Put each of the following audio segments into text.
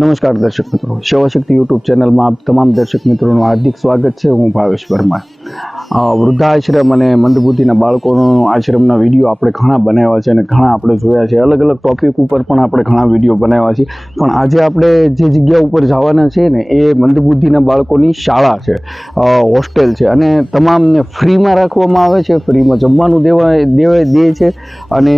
નમસ્કાર દર્શક મિત્રો, સેવા શક્તિ યુટ્યુબ ચેનલમાં આપ તમામ દર્શક મિત્રોનું હાર્દિક સ્વાગત છે. હું ભાવેશ પરમાર. વૃદ્ધાશ્રમ અને મંદબુદ્ધિના બાળકોનો આશ્રમના વિડીયો આપણે ઘણા બનાવ્યા છે અને ઘણા આપણે જોયા છે. અલગ અલગ ટોપિક ઉપર પણ આપણે ઘણા વિડીયો બનાવ્યા છે. પણ આજે આપણે જે જગ્યા ઉપર જવાના છે ને એ મંદબુદ્ધિના બાળકોની શાળા છે, હોસ્ટેલ છે અને તમામને ફ્રીમાં રાખવામાં આવે છે. ફ્રીમાં જમવાનું દે છે અને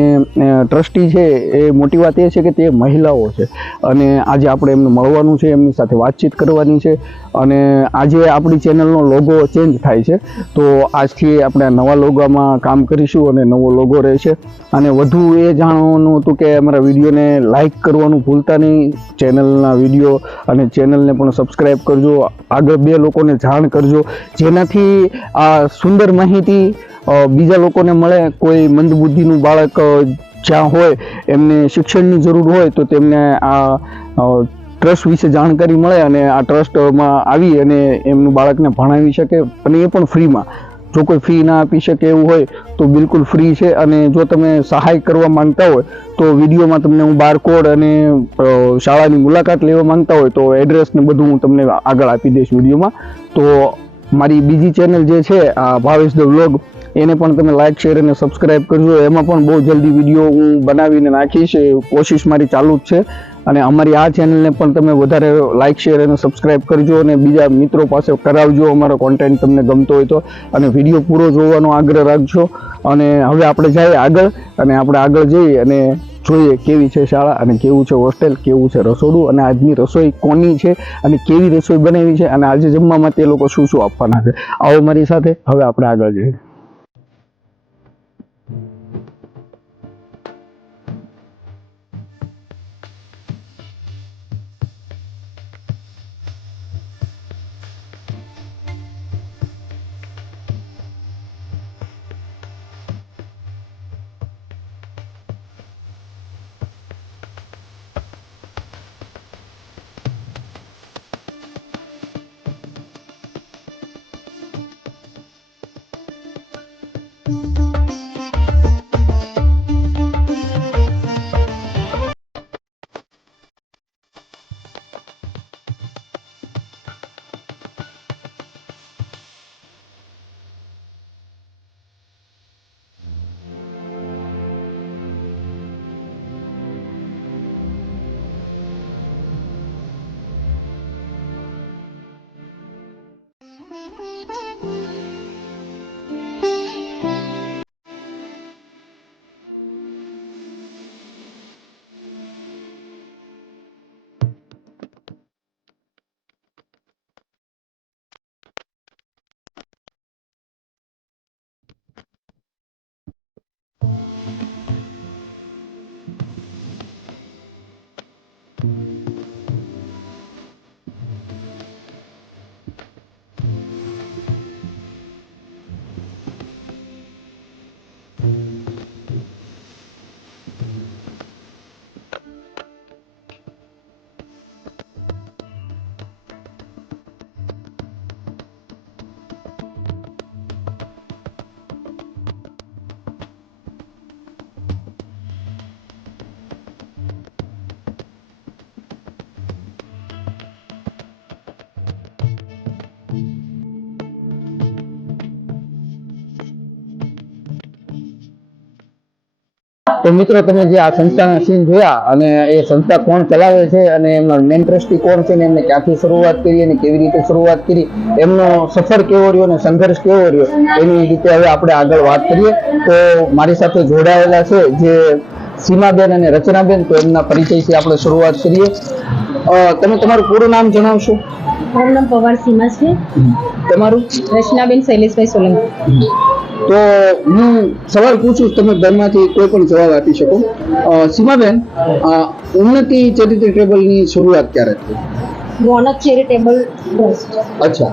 ટ્રસ્ટી છે એ મોટી વાત એ છે કે તે મહિલાઓ છે અને આજે આપણે એમને મળવાનું છે, એમની સાથે વાતચીત કરવાની છે. અને આજે આપણી ચેનલનો લોગો ચેન્જ થાય છે, તો આજથી આપણે નવા લોગોમાં કામ કરીશું અને નવો લોગો રહેશે. અને વધુ એ જાણવાનું હતું કે અમારા વિડીયોને લાઇક કરવાનું ભૂલતા નહીં, ચેનલના વિડીયો અને ચેનલને પણ સબસ્ક્રાઈબ કરજો, આગળ 2 લોકોને જાણ કરજો, જેનાથી આ સુંદર માહિતી બીજા લોકોને મળે. કોઈ મંદબુદ્ધિનું બાળક જ્યાં હોય, એમને શિક્ષણની જરૂર હોય તો તેમને આ ટ્રસ્ટ વિશે જાણકારી મળે અને આ ટ્રસ્ટમાં આવી અને એમનું બાળકને ભણાવી શકે, અને એ પણ ફ્રીમાં. જો કોઈ ફી ના આપી શકે એવું હોય તો બિલકુલ ફ્રી છે. અને જો તમે સહાય કરવા માંગતા હોય તો વિડીયોમાં તમને હું બારકોડ અને શાળાની મુલાકાત લેવા માંગતા હોય તો એડ્રેસ ને બધું હું તમને આગળ આપી દઈશ વિડીયોમાં. તો મારી બીજી ચેનલ જે છે આ ભાવેશ ધ વ્લોગ, એને પણ તમે લાઇક, શેર અને સબસ્ક્રાઈબ કરજો. એમાં પણ બહુ જલ્દી વિડીયો હું બનાવીને નાખીશ, કોશિશ મારી ચાલુ જ છે. અને અમારી આ ચેનલને પણ તમે વધારે લાઇક, શેર અને સબસ્ક્રાઈબ કરજો અને બીજા મિત્રો પાસે કરાવજો અમારો કોન્ટેન્ટ તમને ગમતો હોય તો. અને વિડીયો પૂરો જોવાનો આગ્રહ રાખજો. અને હવે આપણે જઈએ આગળ, અને આપણે આગળ જઈએ અને જોઈએ કેવી છે શાળા અને કેવું છે હોસ્ટેલ, કેવું છે રસોડું, અને આજની રસોઈ કોની છે અને કેવી રસોઈ બનાવી છે, અને આજે જમવામાં તે લોકો શું શું આપવાના છે. આવો મારી સાથે, હવે આપણે આગળ જઈએ. તો મિત્રો, તમે જે આ સંસ્થાના સીન જોયા અને એ સંસ્થા કોણ ચલાવે છે અને એમનો મેન ટ્રસ્ટી કોણ છે ને એમને ક્યાંથી શરૂઆત કરી અને કેવી રીતે શરૂઆત કરી, એમનો સફર કેવો રહ્યો અને સંઘર્ષ કેવો રહ્યો, એની રીતે હવે આપણે આગળ વાત કરીએ. તો મારી સાથે જોડાયેલા છે જે સીમાબેન અને રચનાબેન, તો એમના પરિચયથી આપણે શરૂઆત કરીએ. તમે તમારું પૂરું નામ જણાવશો? મારું નામ પવાર સીમા છે. તમારું? રચનાબેન શૈલેષભાઈ સોલંકી. તો હું સવાલ પૂછું, તમે બેનમાંથી કોઈ પણ જવાબ આપી શકો. સીમાબેન, ઉન્નતિ ચેરિટેબલની શરૂઆત ક્યારે થઈ? રોનક ચેરિટેબલ ટ્રસ્ટ. અચ્છા.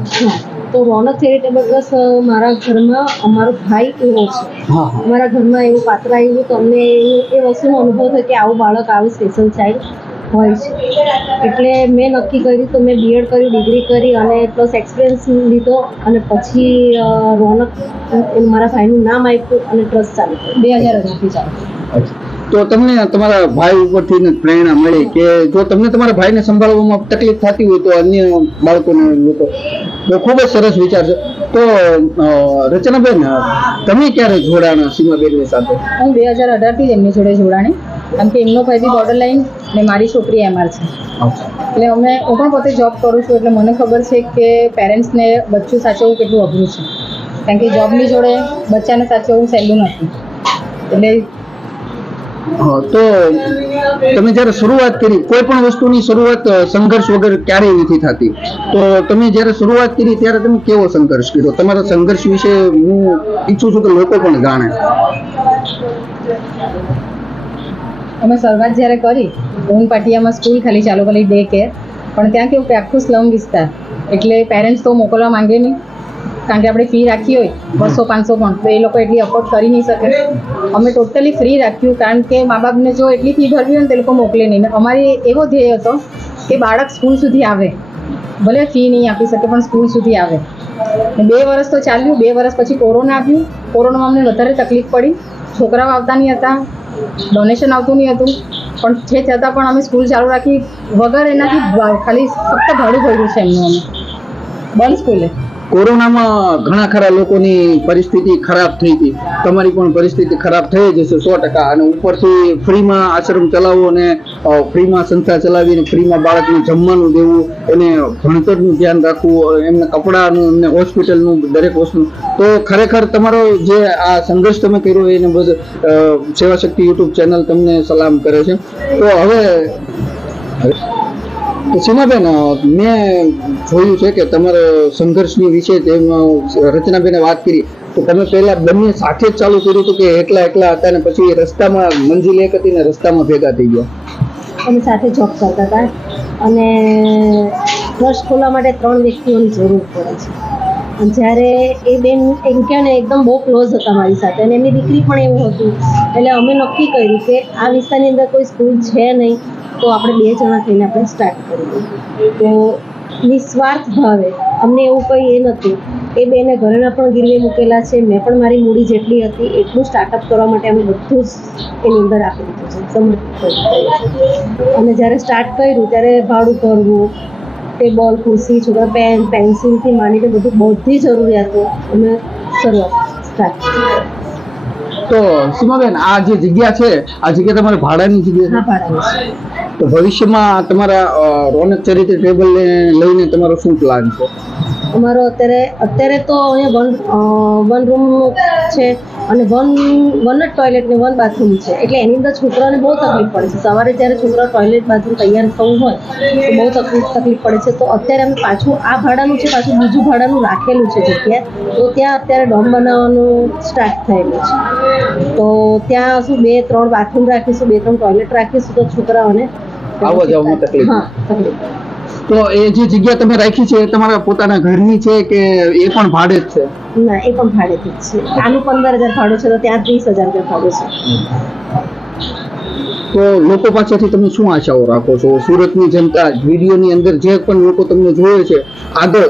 તો રોનક ચેરિટેબલ ટ્રસ્ટ મારા ઘરમાં, અમારો ભાઈ એવો છે, અમારા ઘરમાં એવું પાત્ર આવ્યું તો અમને એ વસ્તુનો અનુભવ થયો કે આવું બાળક, આવું સ્પેશિયલ ચાઇલ્ડ હોય છે. એટલે મેં નક્કી કર્યું, તો મેં બીએડ કર્યું, ડિગ્રી કરી અને પ્લસ એક્સપિરિયન્સ લીધો અને પછી રોનક મારા ભાઈનું નામ આપ્યું અને ટ્રસ્ટ ચાલુ કર્યું 2018થી ચાલુ. તો તમને તમારા ભાઈ ઉપરથી ને પ્રેરણા મળી કે જો તમને તમારા ભાઈને સંભાળવામાં તકલીફ થતી હોય તો અન્ય બાળકોને લોકો તો ખૂબ જ સરસ વિચાર છે. તો રચનાબેન, તમે ક્યારે જોડાણા સીમાબેનની સાથે? હું 2018 થી જ એમની જોડે જોડાણી, કેમ કે એમનો ભાઈ બી બોર્ડર લાઈન ને મારી છોકરી MR છે. એટલે હું પણ પોતે જોબ કરું છું, એટલે મને ખબર છે કે પેરેન્ટ્સને બચ્ચું સાચવવું કેટલું અઘરું છે, કારણ કે જોબની જોડે બચ્ચાને સાચવવું સહેલું નથી. એટલે તો તમે જ્યારે શરૂઆત કરી, કોઈ પણ વસ્તુની શરૂઆત સંઘર્ષ વગર ક્યારેય નથી થતી, તો તમે જ્યારે શરૂઆત કરી ત્યારે તમે કેવો સંઘર્ષ કર્યો? તમારા સંઘર્ષ વિશે હું ઈચ્છું છું કે લોકો પણ જાણે. અમે શરૂઆત જ્યારે કરી, ઊન પાટિયામાં સ્કૂલ ખાલી ચાલુ કરી ડે કેર, પણ ત્યાં કેવું કે આખું સ્લમ વિસ્તાર, એટલે પેરેન્ટ્સ તો મોકલવા માંગે નહીં, કારણ કે આપણે ફી રાખી હોય 200-500 પણ, તો એ લોકો એટલી અફોર્ડ કરી નહીં શકે. અમે ટોટલી ફ્રી રાખ્યું, કારણ કે મા બાપને જો એટલી ફી ભરવી હોય ને તે લોકો મોકલે નહીં. અમારી એવો ધ્યેય હતો કે બાળક સ્કૂલ સુધી આવે, ભલે ફી નહીં આપી શકે પણ સ્કૂલ સુધી આવે. 2 વર્ષ તો ચાલ્યું. 2 વર્ષ પછી કોરોના આવ્યું. કોરોનામાં અમને વધારે તકલીફ પડી, છોકરાઓ આવતા નહીં હતા, ડોનેશન આવતું નહીં હતું, પણ છે છતાં પણ અમે સ્કૂલ ચાલુ રાખી વગર એનાથી, ખાલી ફક્ત ભાડું ભર્યું છે એમનું અમે બંધ સ્કૂલે. કોરોનામાં ઘણા ખરા લોકોની પરિસ્થિતિ ખરાબ થઈ હતી, તમારી પણ પરિસ્થિતિ ખરાબ થઈ જશે 100%. અને ઉપરથી ફ્રીમાં આશ્રમ ચલાવવો અને ફ્રીમાં સંસ્થા ચલાવીને ફ્રીમાં બાળકને જમવાનું દેવું, એને ભણતરનું ધ્યાન રાખવું, એમને કપડાનું, એમને હોસ્પિટલનું, દરેક વસ્તુ. તો ખરેખર તમારો જે આ સંઘર્ષ તમે કર્યો એને બધું સેવા શક્તિ યુટ્યુબ ચેનલ તમને સલામ કરે છે. તો હવે તો સીમાબેન, મેં જોયું છે કે તમારા સંઘર્ષની વિશે રચનાબેને વાત કરી, તો તમે પહેલા બંને સાથે જ ચાલુ કર્યું હતું કે એકલા હતા ને પછી રસ્તામાં મંજિલ એક હતી ને રસ્તામાં ભેગા થઈ ગયા? અમે સાથે જોબ કરતા હતા, અને ટ્રસ્ટ ખોલવા માટે 3 વ્યક્તિઓની જરૂર પડે છે. અને જ્યારે એ બેન એમ કહે ને એકદમ બહુ ક્લોઝ હતા મારી સાથે, અને એમની દીકરી પણ એવું હતું, એટલે અમે નક્કી કર્યું કે આ વિસ્તારની અંદર કોઈ સ્કૂલ છે નહીં, તો આપણે 2 જણા થઈને આપણે સ્ટાર્ટ કરીએ. તો નિસ્વાર્થ ભાવે, અમને એવું કંઈ એ નહોતું. એ બેને ઘરેણા પણ ગીરવે મૂકેલા છે, મેં પણ મારી મૂડી જેટલી હતી એટલું સ્ટાર્ટઅપ કરવા માટે અમે બધું જ એની અંદર આપી દીધું છે, સમર્પિત. અને જ્યારે સ્ટાર્ટ કર્યું ત્યારે ભાડું ભરવું, ટેબલ, ખુરશી, છોકરા પેન, પેન્સિલથી માંડીને બધી જરૂરિયાતો અમે શરૂઆત સ્ટાર્ટ. તો સીમાબેન, આ જે જગ્યા છે, આ જગ્યા તમારે ભાડાની જગ્યા હા, ભાડાની છે. તો ભવિષ્યમાં તમારા રોનક ચેરિટેબલ ને લઈને તમારો શું પ્લાન છે? અમારો અત્યારે તો અહીંયા વન રૂમ છે અને વન જ ટોયલેટ ને 1 બાથરૂમ છે, એટલે એની અંદર છોકરાઓને બહુ તકલીફ પડે છે. સવારે જ્યારે છોકરાઓ ટોયલેટ બાથરૂમ તૈયાર થવું હોય તો બહુ તકલીફ પડે છે. તો અત્યારે અમે પાછું આ ભાડાનું છે, પાછું બીજું ભાડાનું રાખેલું છે જગ્યા, તો ત્યાં અત્યારે ડોમ બનાવવાનું સ્ટાર્ટ થયેલું છે. તો ત્યાં શું 2-3 બાથરૂમ રાખીશું, 2-3 ટોયલેટ રાખીશું, તો છોકરાઓને આવવા જવામાં તકલીફ. હા, તકલીફ. તો એ જે જગ્યા તમે રાખી છે એ તમારા પોતાના ઘરની છે કે એ પણ ભાડે જ છે? ના, એ પણ ભાડેથી જ છે. આનું 15,000 ભાડું છે, તો ત્યાં 30,000 ભાડું છે. તો લોકો પાસેથી તમે શું આશાઓ રાખો છો? સુરતની જનતા, વિડીયોની અંદર જે પણ લોકો તમને જોવે છે, આગળ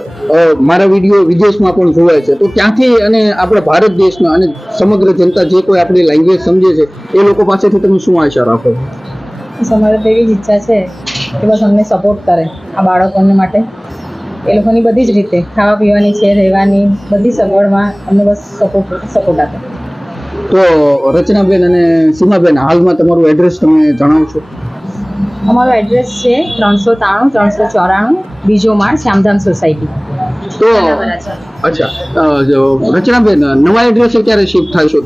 મારા વિડીયો વિદેશમાં પણ જોવાય છે, તો ત્યાંથી અને આપણા ભારત દેશના અને સમગ્ર જનતા જે કોઈ આપણી લેંગ્વેજ સમજે છે એ લોકો પાસેથી તમે શું આશા રાખો છો? અમારે તો એવી જ ઈચ્છા છે કે બસ અમને સપોર્ટ કરે આ બાળકોને માટે, એ લોકોની બધી જ રીતે, ખાવા પીવાની છે, રહેવાની, બધી સગવડમાં અમને બસ સપોર્ટ આપે. તો રચનાબેન અને સીમાબેન, હાલમાં તમારું એડ્રેસ તમે જણાવશો? અમારું એડ્રેસ છે 393-394 બીજો માળ, શ્યામધામ સોસાયટી. તો અચ્છા, રચનાબેન, નવા એડ્રેસે ક્યારે શિફ્ટ થાય છો?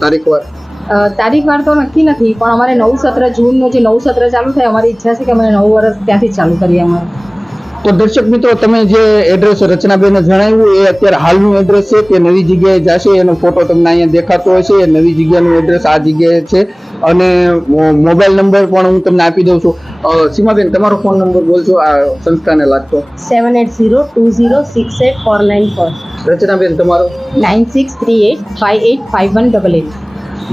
તારીખ વાર તો નક્કી નથી, પણ અમારે નવું સત્ર, જૂનનું જે નવું સત્ર ચાલુ થાય, અમારી ઈચ્છા છે કે અમે નવું વર્ષ ત્યાંથી જ ચાલુ કરીએ અમારું. તો દર્શક મિત્રો, તમે જે એડ્રેસ રચનાબેને જણાવ્યું એ અત્યારે હાલનું એડ્રેસ છે કે નવી જગ્યાએ જશે એનો ફોટો તમને અહીંયા દેખાતો હશે. એ નવી જગ્યાનું એડ્રેસ આ જગ્યાએ છે, અને મોબાઈલ નંબર પણ હું તમને આપી દઉં છું. સીમાબેન, તમારો ફોન નંબર બોલશો આ સંસ્થાને લાગતો? 7802068494. રચનાબેન, તમારો? 9638585188.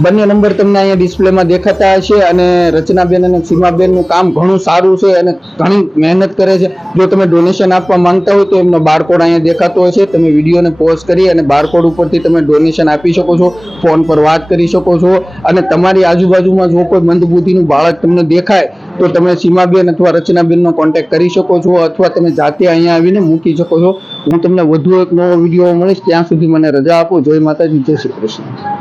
બંને નંબર તમને અહીંયા ડિસ્પ્લેમાં દેખાતા હશે અને રચનાબેન અને સીમાબેનનું કામ ઘણું સારું છે અને ઘણી મહેનત કરે છે. જો તમે ડોનેશન આપવા માંગતા હોય તો એમનો બારકોડ અહીંયા દેખાતો હશે. તમે વિડીયોને પોઝ કરી અને બારકોડ ઉપરથી તમે ડોનેશન આપી શકો છો, ફોન પર વાત કરી શકો છો અને તમારી આજુબાજુમાં જો કોઈ મંદબુદ્ધિનું બાળક તમને દેખાય તો તમે સીમાબેન અથવા રચનાબેનનો કોન્ટેક્ટ કરી શકો છો અથવા તમે જાતે અહીંયા આવીને મૂકી શકો છો. હું તમને વધુ એક નવો વિડીયો મળીશ, ત્યાં સુધી મને રજા આપો. જય માતાજી, જય શ્રી કૃષ્ણ.